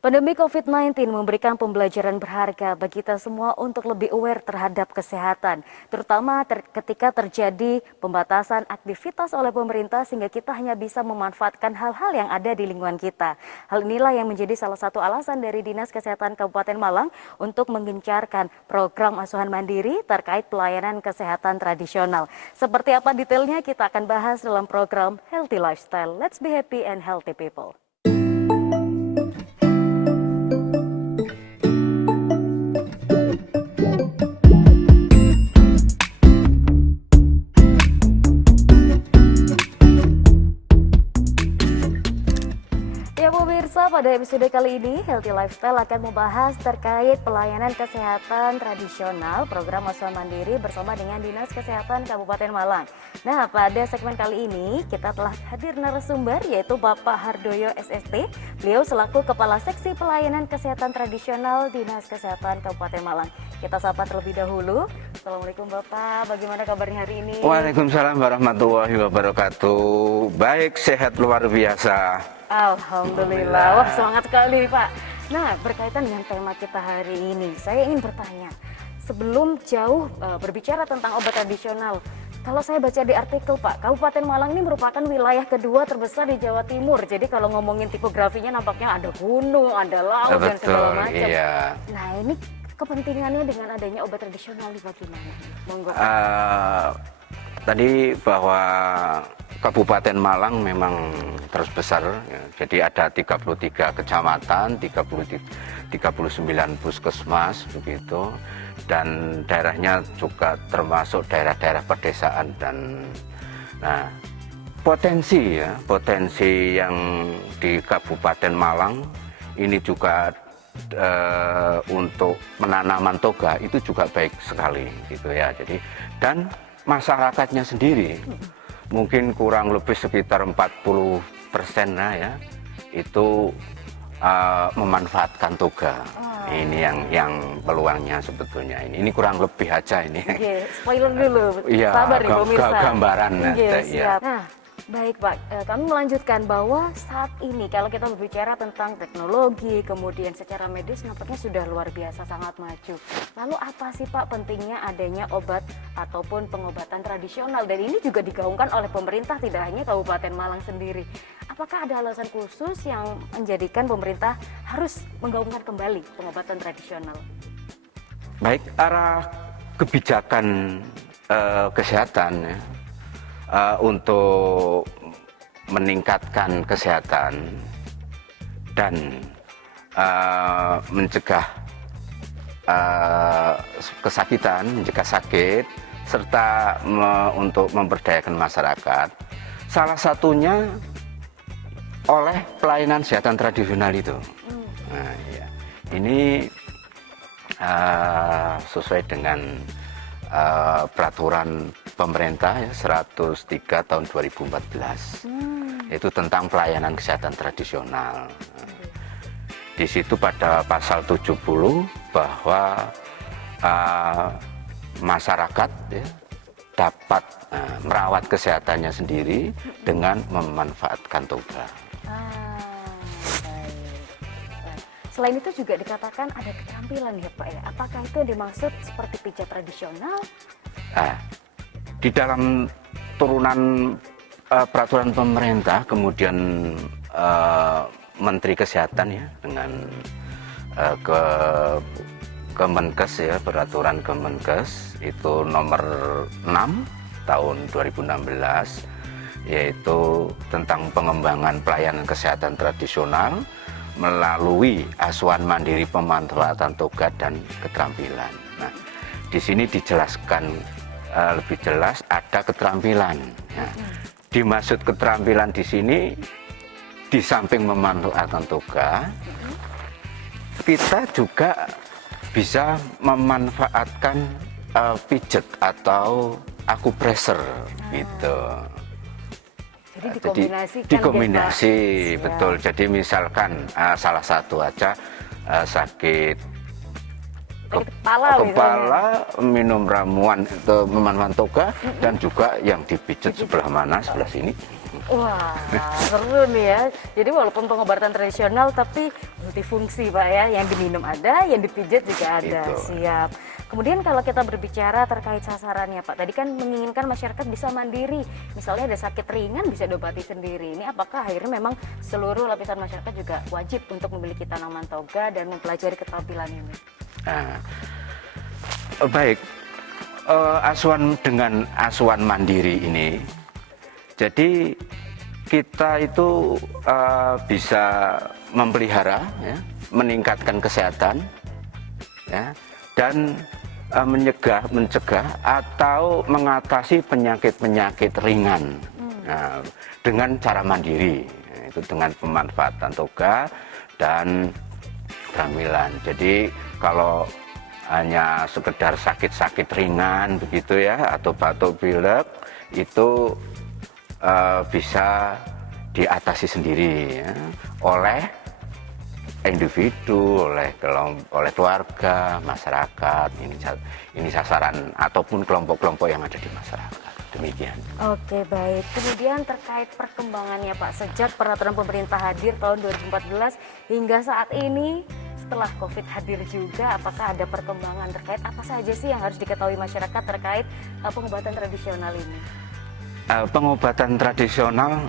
Pandemi COVID-19 memberikan pembelajaran berharga bagi kita semua untuk lebih aware terhadap kesehatan, terutama ketika terjadi pembatasan aktivitas oleh pemerintah sehingga kita hanya bisa memanfaatkan hal-hal yang ada di lingkungan kita. Hal inilah yang menjadi salah satu alasan dari Dinas Kesehatan Kabupaten Malang untuk menggencarkan program asuhan mandiri terkait pelayanan kesehatan tradisional. Seperti apa detailnya kita akan bahas dalam program Healthy Lifestyle. Let's be happy and healthy people. Ya pemirsa, pada episode kali ini Healthy Lifestyle akan membahas terkait pelayanan kesehatan tradisional program asuhan mandiri bersama dengan Dinas Kesehatan Kabupaten Malang. Nah, pada segmen kali ini kita telah hadir narasumber yaitu Bapak Hardoyo SST. Beliau selaku Kepala Seksi Pelayanan Kesehatan Tradisional Dinas Kesehatan Kabupaten Malang. Kita sapa terlebih dahulu. Assalamualaikum Bapak, bagaimana kabarnya hari ini? Waalaikumsalam warahmatullahi wabarakatuh. Baik, sehat luar biasa. Alhamdulillah. Wah, semangat sekali Pak. Nah, berkaitan dengan tema kita hari ini, saya ingin bertanya, sebelum jauh berbicara tentang obat tradisional, kalau saya baca di artikel Pak, Kabupaten Malang ini merupakan wilayah kedua terbesar di Jawa Timur. Jadi kalau ngomongin tipografinya nampaknya ada gunung, ada laut, dan segala macam. Iya. Nah, ini kepentingannya dengan adanya obat tradisional ini bagaimana? Monggo. Tadi bahwa Kabupaten Malang memang terus besar, ya. Jadi ada 33 kecamatan, 39 puskesmas begitu, dan daerahnya juga termasuk daerah-daerah pedesaan dan potensi yang di Kabupaten Malang ini juga untuk penanaman toga itu juga baik sekali gitu ya. Jadi dan masyarakatnya sendiri mungkin kurang lebih sekitar 40% ya itu memanfaatkan toga. Ini yang peluangnya sebetulnya ini kurang lebih aja ini. Oke, spoiler dulu. Iya, sabar nih pemirsa. Gambaran. Siap. Nah, baik Pak, kami melanjutkan bahwa saat ini kalau kita berbicara tentang teknologi, kemudian secara medis nampaknya sudah luar biasa sangat maju. Lalu apa sih Pak pentingnya adanya obat ataupun pengobatan tradisional, dan ini juga digaungkan oleh pemerintah tidak hanya Kabupaten Malang sendiri. Apakah ada alasan khusus yang menjadikan pemerintah harus menggaungkan kembali pengobatan tradisional? Baik, arah kebijakan kesehatan ya, untuk meningkatkan kesehatan dan mencegah kesakitan, mencegah sakit, serta untuk memberdayakan masyarakat. Salah satunya oleh pelayanan kesehatan tradisional itu. Nah, ya. Ini sesuai dengan peraturan pemerintah ya, 103 tahun 2014 yaitu tentang pelayanan kesehatan tradisional. Di situ pada pasal 70 bahwa masyarakat ya, dapat merawat kesehatannya sendiri dengan memanfaatkan toga. Selain itu juga dikatakan ada keterampilan ya Pak ya. Apakah itu dimaksud seperti pijat tradisional? Di dalam turunan peraturan pemerintah, kemudian Menteri Kesehatan ya dengan Kemenkes ya, peraturan Kemenkes itu nomor 6 tahun 2016 yaitu tentang pengembangan pelayanan kesehatan tradisional melalui asuhan mandiri pemanfaatan toga dan keterampilan. Nah, di sini dijelaskan lebih jelas ada keterampilan. Ya. Dimaksud keterampilan di sini di samping memanfaatkan toga, kita juga bisa memanfaatkan pijet atau akupresur gitu. Jadi dikombinasi betul. Jadi misalkan salah satu aja sakit kepala minum ramuan itu memanfaatkan toga dan juga yang dipijet sebelah mana, sebelah sini Wah, seru nih ya. Jadi walaupun pengobatan tradisional tapi multifungsi Pak ya, yang diminum ada, yang dipijat juga ada. Itu. Siap. Kemudian kalau kita berbicara terkait sasarannya Pak, tadi kan menginginkan masyarakat bisa mandiri. Misalnya ada sakit ringan bisa diobati sendiri. Ini apakah akhirnya memang seluruh lapisan masyarakat juga wajib untuk memiliki tanaman toga dan mempelajari keterampilan ini? Nah, baik, asuhan dengan asuhan mandiri ini, jadi kita itu bisa memelihara, ya, meningkatkan kesehatan, ya, dan mencegah atau mengatasi penyakit-penyakit ringan, nah, dengan cara mandiri, itu dengan pemanfaatan toga dan keterampilan. Jadi kalau hanya sekedar sakit-sakit ringan begitu ya, atau batuk pilek, itu bisa diatasi sendiri ya, oleh individu, oleh keluarga, masyarakat. Ini sasaran ataupun kelompok-kelompok yang ada di masyarakat. Demikian. Oke, baik. Kemudian terkait perkembangannya Pak, sejak peraturan pemerintah hadir tahun 2014 hingga saat ini, setelah COVID hadir juga, apakah ada perkembangan terkait apa saja sih yang harus diketahui masyarakat terkait pengobatan tradisional ini? Pengobatan tradisional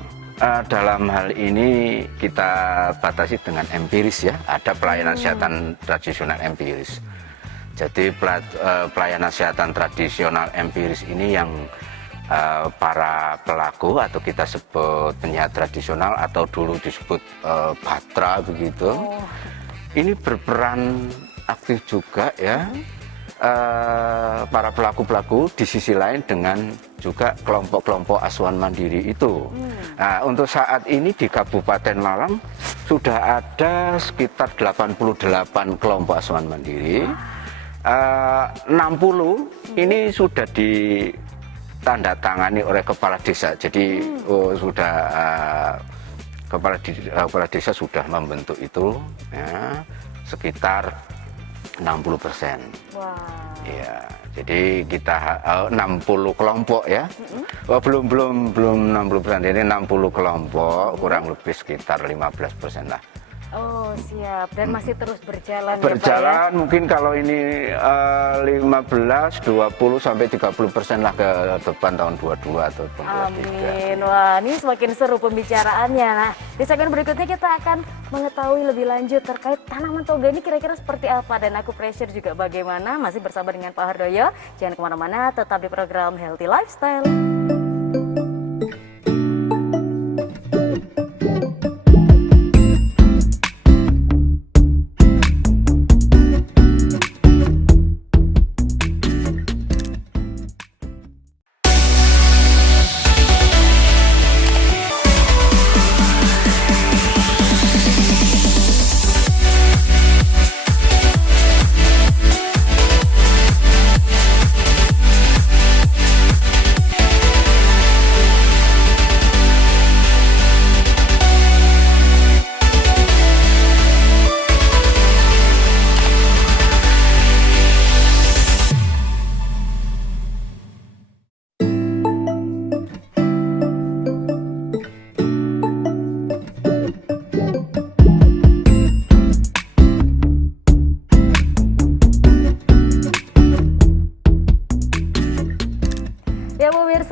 dalam hal ini kita batasi dengan empiris ya, ada pelayanan kesehatan tradisional empiris. Jadi pelayanan kesehatan tradisional empiris ini yang para pelaku atau kita sebut penyehat tradisional atau dulu disebut batra begitu. Ini berperan aktif juga ya, para pelaku-pelaku di sisi lain dengan juga kelompok-kelompok asuhan mandiri itu. Nah, untuk saat ini di Kabupaten Malang sudah ada sekitar 88 kelompok asuhan mandiri. 60 ini sudah ditandatangani oleh kepala desa. Jadi sudah kepala desa sudah membentuk itu ya, sekitar 60%. Wah. Ya, jadi kita 60 kelompok ya. Belum 60%, ini 60 kelompok, kurang lebih sekitar 15% lah. Oh, siap. Dan masih terus berjalan Berjalan, mungkin kalau ini 15, 20 sampai 30% lah ke depan tahun 22 atau 23. Amin. Wah, ini semakin seru pembicaraannya. Nah, di segmen berikutnya kita akan mengetahui lebih lanjut terkait tanaman toga ini kira-kira seperti apa dan aku pressure juga bagaimana. Masih bersama dengan Pak Hardoyo. Jangan kemana-mana, tetap di program Healthy Lifestyle.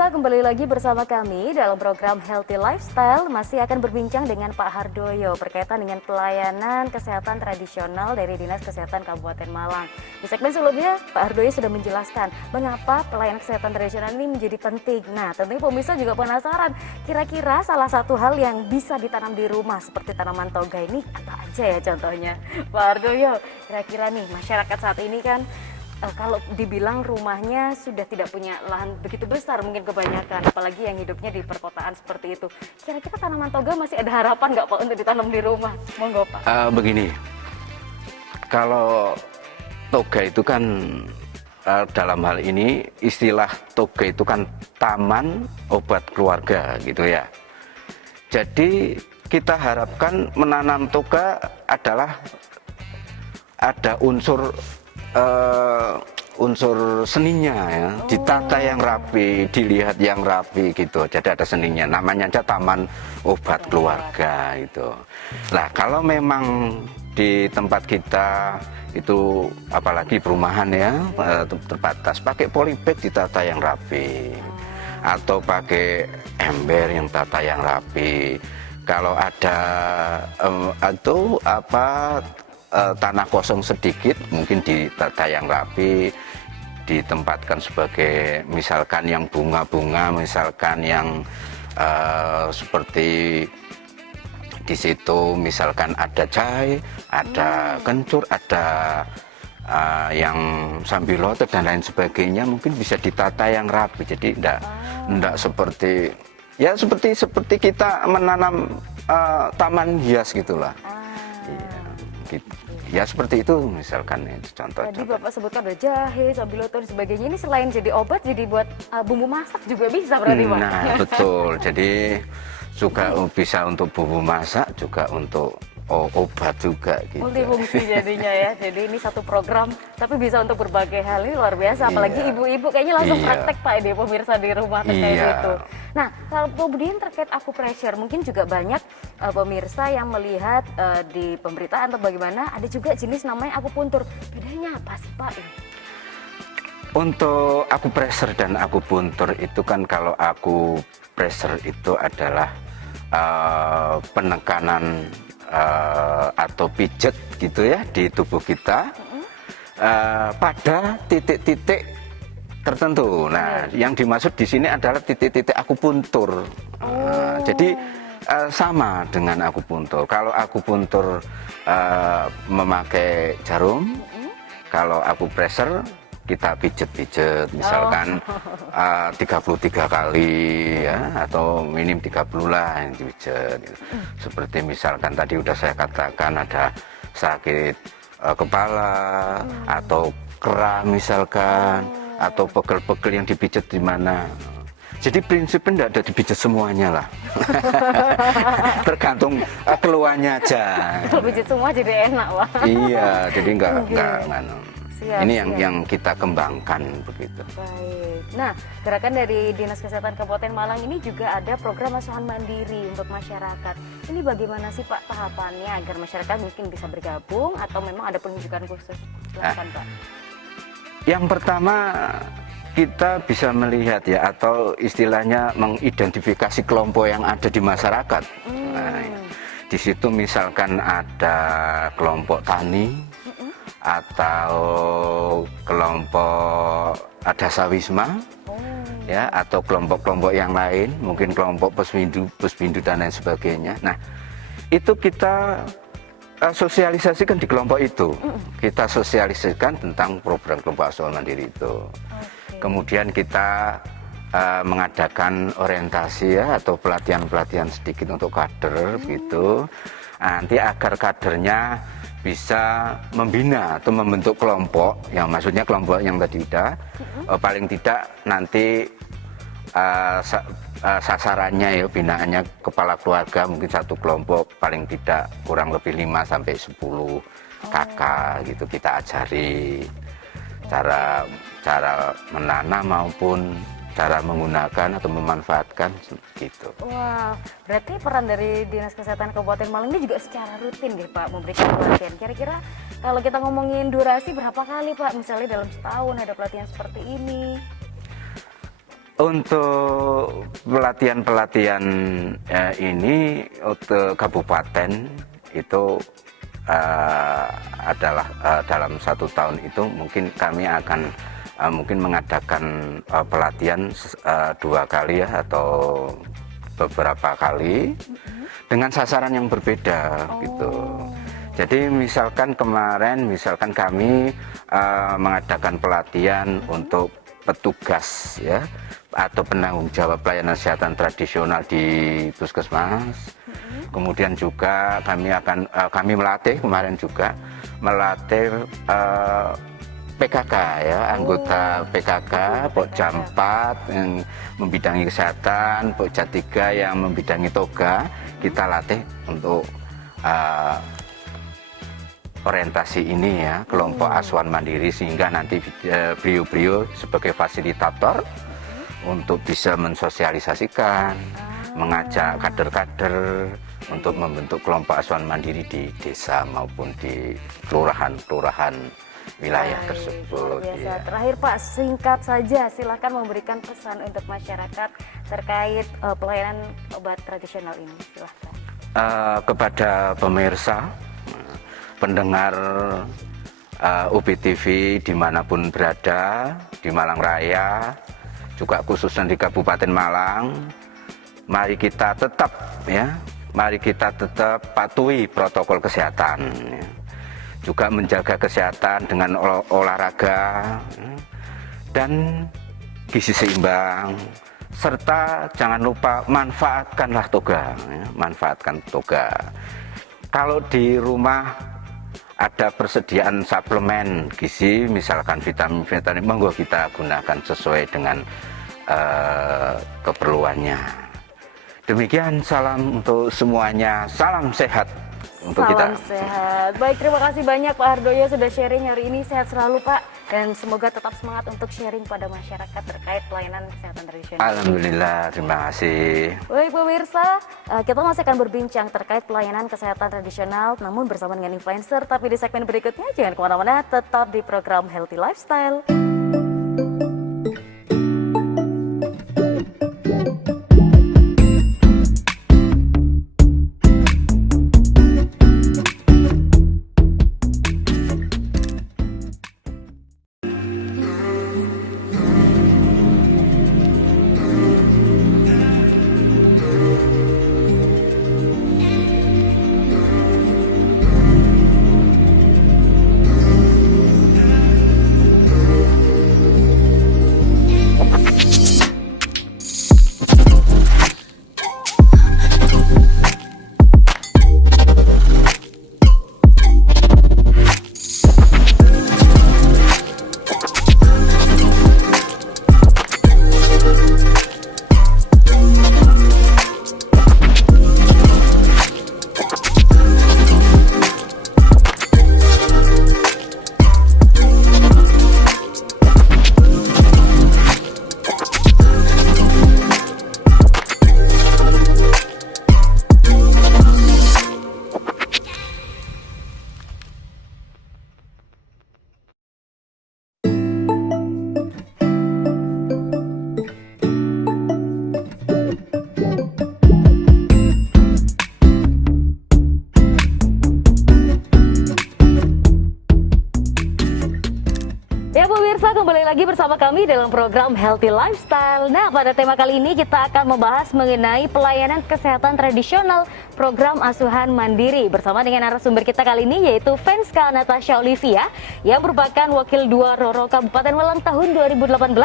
Kembali lagi bersama kami dalam program Healthy Lifestyle, masih akan berbincang dengan Pak Hardoyo berkaitan dengan pelayanan kesehatan tradisional dari Dinas Kesehatan Kabupaten Malang. Di segmen sebelumnya Pak Hardoyo sudah menjelaskan mengapa pelayanan kesehatan tradisional ini menjadi penting. Nah, tentunya pemirsa juga penasaran, kira-kira salah satu hal yang bisa ditanam di rumah seperti tanaman toga ini apa aja ya contohnya? Pak Hardoyo, kira-kira nih masyarakat saat ini kan kalau dibilang rumahnya sudah tidak punya lahan begitu besar mungkin kebanyakan, apalagi yang hidupnya di perkotaan seperti itu. Kira-kira tanaman toga masih ada harapan nggak Pak untuk ditanam di rumah? Monggo Pak. Begini, kalau toga itu kan dalam hal ini istilah toga itu kan taman obat keluarga gitu ya. Jadi kita harapkan menanam toga adalah ada unsur unsur seninya ya, ditata yang rapi, dilihat yang rapi gitu. Jadi ada seninya. Namanya aja Taman Obat Keluarga itu. Nah, kalau memang di tempat kita itu apalagi perumahan ya terbatas, pakai polybag ditata yang rapi atau pakai ember yang tata yang rapi. Kalau ada atau apa tanah kosong sedikit mungkin ditata yang rapi, ditempatkan sebagai misalkan yang bunga-bunga, misalkan yang seperti di situ misalkan ada jahe, ada kencur, ada yang sambiloto dan lain sebagainya, mungkin bisa ditata yang rapi. Jadi enggak seperti ya seperti kita menanam taman hias gitulah. Iya, gitu. Ya seperti itu misalkan itu contoh. Tadi Bapak sebutkan ada jahe, sambiloto dan sebagainya. Ini selain jadi obat, jadi buat bumbu masak juga bisa berarti Pak? Nah betul, jadi juga bisa untuk bumbu masak, juga untuk obat juga gitu. Multifungsi jadinya ya. Jadi ini satu program tapi bisa untuk berbagai hal. Ini luar biasa. Apalagi ibu-ibu kayaknya langsung praktek Pak ini pemirsa di rumah terkait itu. Nah, kalau kemudian terkait acupressure, mungkin juga banyak pemirsa yang melihat di pemberitaan atau bagaimana ada juga jenis namanya akupuntur. Bedanya apa sih Pak? Untuk acupressure dan akupuntur itu kan, kalau acupressure itu adalah penekanan atau pijet gitu ya di tubuh kita pada titik-titik tertentu. Nah, yang dimaksud di sini adalah titik-titik akupuntur. Jadi sama dengan akupuntur. Kalau akupuntur memakai jarum, kalau acupressure kita pijet-pijet misalkan 33 kali ya, atau minim 30 lah yang dipijet gitu. Seperti misalkan tadi udah saya katakan ada sakit kepala atau kera misalkan, atau pegel-pegel yang dipijet di mana. Jadi prinsipnya tidak ada dipijet semuanya lah. Tergantung keluhannya aja. Kalau pijet semua jadi enak Pak. Iya, jadi enggak. Siap, ini yang kita kembangkan begitu. Baik. Nah, gerakan dari Dinas Kesehatan Kabupaten Malang ini juga ada program asuhan mandiri untuk masyarakat. Ini bagaimana sih Pak tahapannya agar masyarakat mungkin bisa bergabung atau memang ada penunjukan khusus? Silakan Pak. Yang pertama kita bisa melihat ya, atau istilahnya mengidentifikasi kelompok yang ada di masyarakat. Nah, di situ misalkan ada kelompok tani, atau kelompok dasawisma, ya, atau kelompok-kelompok yang lain, mungkin kelompok puspindu dan lain sebagainya. Nah, itu kita sosialisasikan di kelompok itu. Kita sosialisasikan tentang program kelompok asuhan mandiri itu. Kemudian kita mengadakan orientasi ya, atau pelatihan-pelatihan sedikit untuk kader gitu. Nanti agar kadernya bisa membina atau membentuk kelompok, yang maksudnya kelompok yang tadi udah paling tidak nanti sasarannya ya, binaannya kepala keluarga, mungkin satu kelompok paling tidak kurang lebih 5 sampai 10 kakak gitu, kita ajari cara menanam maupun cara menggunakan atau memanfaatkan gitu. Wah, berarti peran dari Dinas Kesehatan Kabupaten Malang ini juga secara rutin gitu Pak memberikan pelatihan. Kira-kira kalau kita ngomongin durasi berapa kali Pak? Misalnya dalam setahun ada pelatihan seperti ini? Untuk pelatihan-pelatihan ini untuk kabupaten itu adalah dalam 1 tahun itu mungkin kami akan mungkin mengadakan pelatihan 2 kali ya, atau beberapa kali dengan sasaran yang berbeda gitu. Jadi misalkan kemarin kami mengadakan pelatihan untuk petugas ya, atau penanggung jawab pelayanan kesehatan tradisional di puskesmas. Kemudian juga kami melatih kemarin juga melatih PKK ya, anggota PKK Pokja 4 yang membidangi kesehatan, Pokja 3 yang membidangi toga. Kita latih untuk orientasi ini ya, kelompok asuhan mandiri, sehingga nanti beliau-beliau sebagai fasilitator untuk bisa mensosialisasikan, mengajak kader-kader untuk membentuk kelompok asuhan mandiri di desa maupun di kelurahan-kelurahan wilayah tersebut. Biasa. Ya. Terakhir Pak, singkat saja, silakan memberikan pesan untuk masyarakat terkait pelayanan obat tradisional ini. Silahkan. Kepada pemirsa, pendengar UBTV dimanapun berada, di Malang Raya, juga khususnya di Kabupaten Malang, mari kita tetap patuhi protokol kesehatan, ya. Juga menjaga kesehatan dengan olahraga dan gizi seimbang, serta jangan lupa manfaatkanlah toga, ya. Manfaatkan toga. Kalau di rumah ada persediaan suplemen gizi, misalkan vitamin-vitamin, monggo kita gunakan sesuai dengan keperluannya. Demikian, salam untuk semuanya, salam sehat untuk kita. Salam sehat. Baik, terima kasih banyak Pak Hardoyo sudah sharing hari ini. Sehat selalu Pak, dan semoga tetap semangat untuk sharing pada masyarakat terkait pelayanan kesehatan tradisional. Alhamdulillah, terima kasih. Baik pemirsa, kita masih akan berbincang terkait pelayanan kesehatan tradisional, namun bersama dengan influencer. Tapi di segmen berikutnya jangan kemana-mana, tetap di program Healthy Lifestyle. Kembali lagi bersama kami dalam program Healthy Lifestyle. Nah, pada tema kali ini kita akan membahas mengenai pelayanan kesehatan tradisional program asuhan mandiri bersama dengan narasumber kita kali ini, yaitu Fenska Natasha Olivia yang merupakan Wakil 2 Roro Kabupaten Malang tahun 2018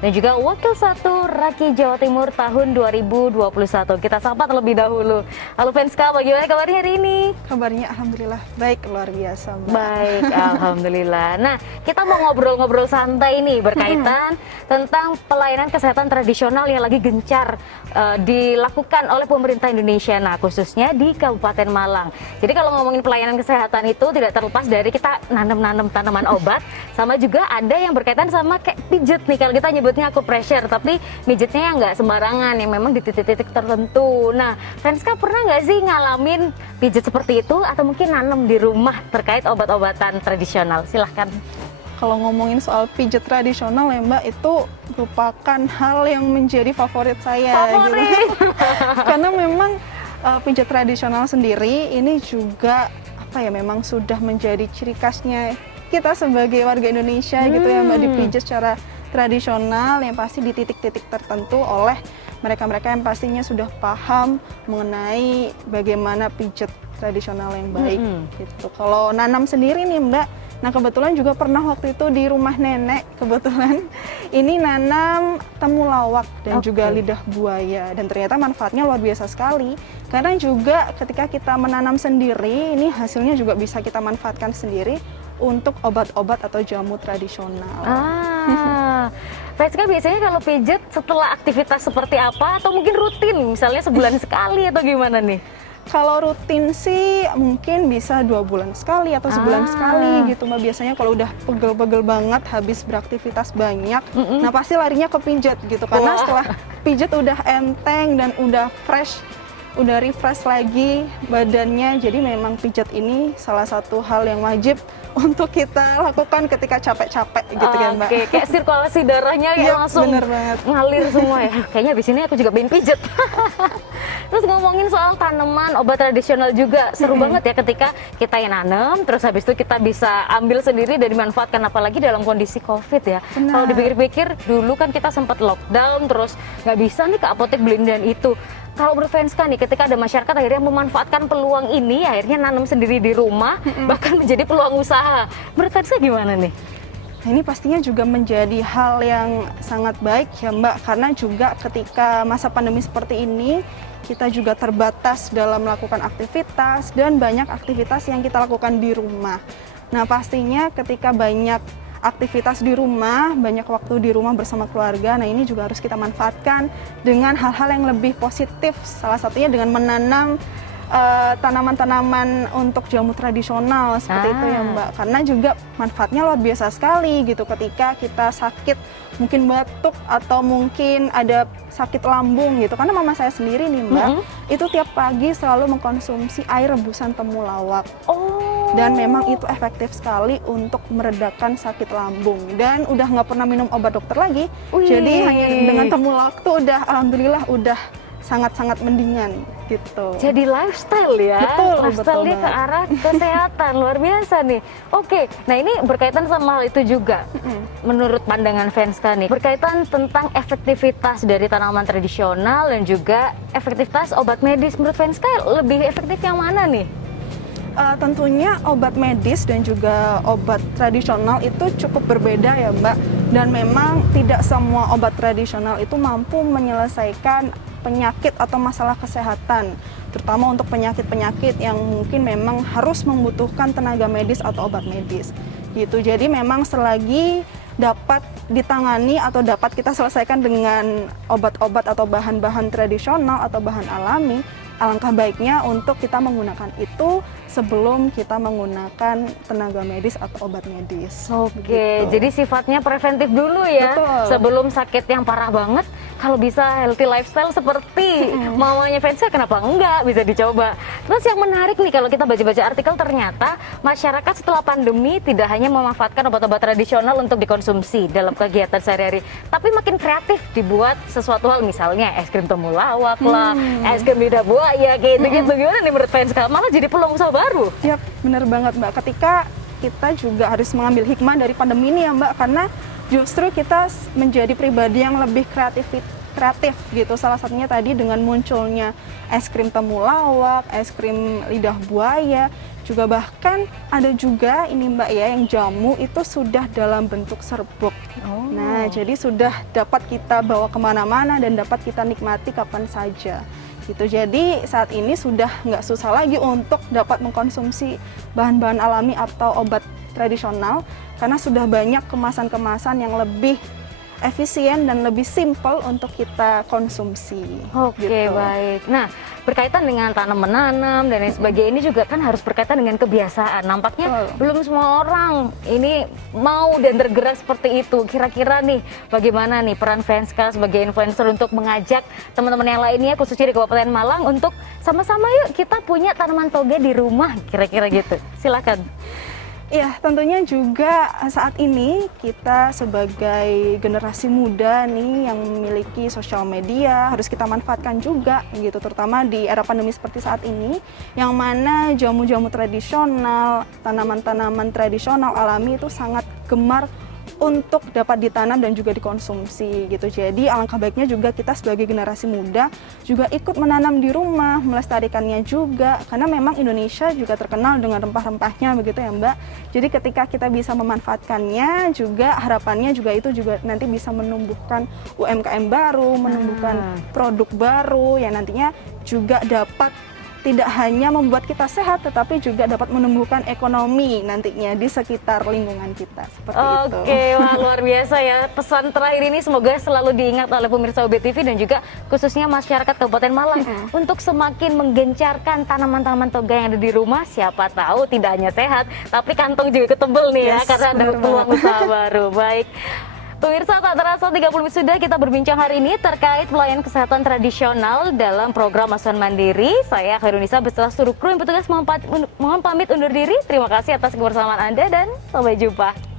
dan juga Wakil 1 Raki Jawa Timur tahun 2021. Kita sapa terlebih dahulu. Halo Fenska, bagaimana kabarnya hari ini? Kabarnya alhamdulillah baik, luar biasa Mbak. Baik, alhamdulillah. Nah, kita mau ngobrol-ngobrol santai nih berkaitan tentang pelayanan kesehatan tradisional yang lagi gencar dilakukan oleh pemerintah Indonesia. Nah, khususnya di Kabupaten Malang. Jadi kalau ngomongin pelayanan kesehatan itu tidak terlepas dari kita nanam-nanam tanaman obat, sama juga ada yang berkaitan sama kayak pijet nih. Kalau kita nyebutnya acupressure, tapi pijetnya yang nggak sembarangan, yang memang di titik-titik tertentu. Nah, Fenska pernah nggak sih ngalamin pijet seperti itu atau mungkin nanam di rumah terkait obat-obatan tradisional? Silahkan. Kalau ngomongin soal pijat tradisional ya Mbak, itu merupakan hal yang menjadi favorit saya. Gitu. Karena memang pijat tradisional sendiri ini juga memang sudah menjadi ciri khasnya kita sebagai warga Indonesia gitu ya Mbak, dipijat secara tradisional yang pasti di titik-titik tertentu oleh mereka-mereka yang pastinya sudah paham mengenai bagaimana pijat tradisional yang baik gitu. Kalau nanam sendiri nih Mbak, nah kebetulan juga pernah waktu itu di rumah nenek, kebetulan ini nanam temulawak dan juga lidah buaya, dan ternyata manfaatnya luar biasa sekali. Karena juga ketika kita menanam sendiri, ini hasilnya juga bisa kita manfaatkan sendiri untuk obat-obat atau jamu tradisional. Fenska biasanya kalau pijet setelah aktivitas seperti apa, atau mungkin rutin, misalnya sebulan sekali atau gimana nih? Kalau rutin sih mungkin bisa 2 bulan sekali atau sebulan sekali gitu Mbak. Biasanya kalau udah pegel-pegel banget habis beraktivitas banyak, nah pasti larinya ke pijat gitu. Karena setelah pijat udah enteng dan udah fresh, udah refresh lagi badannya. Jadi memang pijat ini salah satu hal yang wajib untuk kita lakukan ketika capek-capek gitu kan Mbak. Oke, kayak sirkulasi darahnya ya Iya, langsung bener banget. ngalir semua ya. Kayaknya abis ini aku juga pengen pijet. Terus ngomongin soal tanaman obat tradisional juga seru banget ya ketika kita yang nanam, terus habis itu kita bisa ambil sendiri dan dimanfaatkan, apalagi dalam kondisi COVID ya. Benar. Kalau dipikir-pikir dulu kan kita sempat lockdown, terus nggak bisa nih ke apotek beliin dan itu. Kalau menurut Venska nih, ketika ada masyarakat akhirnya memanfaatkan peluang ini, akhirnya nanam sendiri di rumah, bahkan menjadi peluang usaha. Menurut Venska gimana nih? Nah, ini pastinya juga menjadi hal yang sangat baik ya Mbak, karena juga ketika masa pandemi seperti ini, kita juga terbatas dalam melakukan aktivitas dan banyak aktivitas yang kita lakukan di rumah. Nah, pastinya ketika banyak aktivitas di rumah, banyak waktu di rumah bersama keluarga, nah ini juga harus kita manfaatkan dengan hal-hal yang lebih positif, salah satunya dengan menanam tanaman-tanaman untuk jamu tradisional seperti itu ya Mbak, karena juga manfaatnya luar biasa sekali gitu ketika kita sakit, mungkin batuk atau mungkin ada sakit lambung gitu, karena mama saya sendiri nih Mbak, itu tiap pagi selalu mengkonsumsi air rebusan temulawak. Dan memang itu efektif sekali untuk meredakan sakit lambung, dan udah nggak pernah minum obat dokter lagi. Jadi hanya dengan temulawak tuh udah alhamdulillah udah sangat-sangat mendingan gitu. Jadi lifestyle ya, Betul, lifestyle-nya betul ke arah kesehatan, luar biasa nih. Oke, nah ini berkaitan sama hal itu juga. Menurut pandangan Venska nih, berkaitan tentang efektivitas dari tanaman tradisional dan juga efektivitas obat medis. Menurut Venska lebih efektif yang mana nih? Tentunya obat medis dan juga obat tradisional itu cukup berbeda ya Mbak, dan memang tidak semua obat tradisional itu mampu menyelesaikan penyakit atau masalah kesehatan, terutama untuk penyakit-penyakit yang mungkin memang harus membutuhkan tenaga medis atau obat medis gitu. Jadi memang selagi dapat ditangani atau dapat kita selesaikan dengan obat-obat atau bahan-bahan tradisional atau bahan alami, alangkah baiknya untuk kita menggunakan itu sebelum kita menggunakan tenaga medis atau obat medis. Oke, gitu. jadi sifatnya preventif dulu ya. Betul. Sebelum sakit yang parah banget, kalau bisa healthy lifestyle seperti maunya Venska, kenapa enggak? Bisa dicoba. Terus yang menarik nih, kalau kita baca-baca artikel, ternyata masyarakat setelah pandemi tidak hanya memanfaatkan obat-obat tradisional untuk dikonsumsi dalam kegiatan sehari-hari, tapi makin kreatif dibuat sesuatu hal, misalnya es krim temulawak lah, es krim lidah buaya, kayak gitu-gitu. Gimana nih menurut Venska? Malah jadi peluang usaha baru. Yap, benar banget Mbak. Ketika kita juga harus mengambil hikmah dari pandemi ini ya Mbak, karena justru kita menjadi pribadi yang lebih kreatif gitu. Salah satunya tadi dengan munculnya es krim temulawak, es krim lidah buaya, juga bahkan ada juga ini Mbak ya, yang jamu itu sudah dalam bentuk serbuk. Nah, jadi sudah dapat kita bawa kemana-mana dan dapat kita nikmati kapan saja. Gitu. Jadi saat ini sudah nggak susah lagi untuk dapat mengkonsumsi bahan-bahan alami atau obat tradisional, karena sudah banyak kemasan-kemasan yang lebih efisien dan lebih simpel untuk kita konsumsi. Oke, gitu. baik. Nah, berkaitan dengan tanam menanam dan lain sebagainya, ini juga kan harus berkaitan dengan kebiasaan. Nampaknya belum semua orang ini mau dan tergerak seperti itu. Kira-kira nih, bagaimana nih peran Venska sebagai influencer untuk mengajak teman-teman yang lainnya, khususnya di Kabupaten Malang, untuk sama-sama yuk kita punya tanaman toge di rumah, kira-kira gitu. Silakan. Ya, tentunya juga saat ini kita sebagai generasi muda nih yang memiliki sosial media harus kita manfaatkan juga gitu, terutama di era pandemi seperti saat ini, yang mana jamu-jamu tradisional, tanaman-tanaman tradisional alami itu sangat gemar untuk dapat ditanam dan juga dikonsumsi gitu. Jadi alangkah baiknya juga kita sebagai generasi muda juga ikut menanam di rumah, melestarikannya juga, karena memang Indonesia juga terkenal dengan rempah-rempahnya begitu ya Mbak. Jadi ketika kita bisa memanfaatkannya juga, harapannya juga itu juga nanti bisa menumbuhkan UMKM baru, menumbuhkan produk baru yang nantinya juga dapat tidak hanya membuat kita sehat, tetapi juga dapat menumbuhkan ekonomi nantinya di sekitar lingkungan kita, seperti itu. Oke, wah luar biasa ya. Pesan terakhir ini semoga selalu diingat oleh pemirsa UBTV dan juga khususnya masyarakat Kabupaten Malang untuk semakin menggencarkan tanaman-tanaman toga yang ada di rumah. Siapa tahu tidak hanya sehat, tapi kantong juga ketebel nih ya, Yes, karena ada benar peluang banget. usaha baru. Baik. Pemirsa, tak terasa 30 menit sudah kita berbincang hari ini terkait pelayanan kesehatan tradisional dalam program Asuhan Mandiri. Saya Khairunisa beserta seluruh kru yang bertugas mohon pamit undur diri. Terima kasih atas kebersamaan Anda dan sampai jumpa.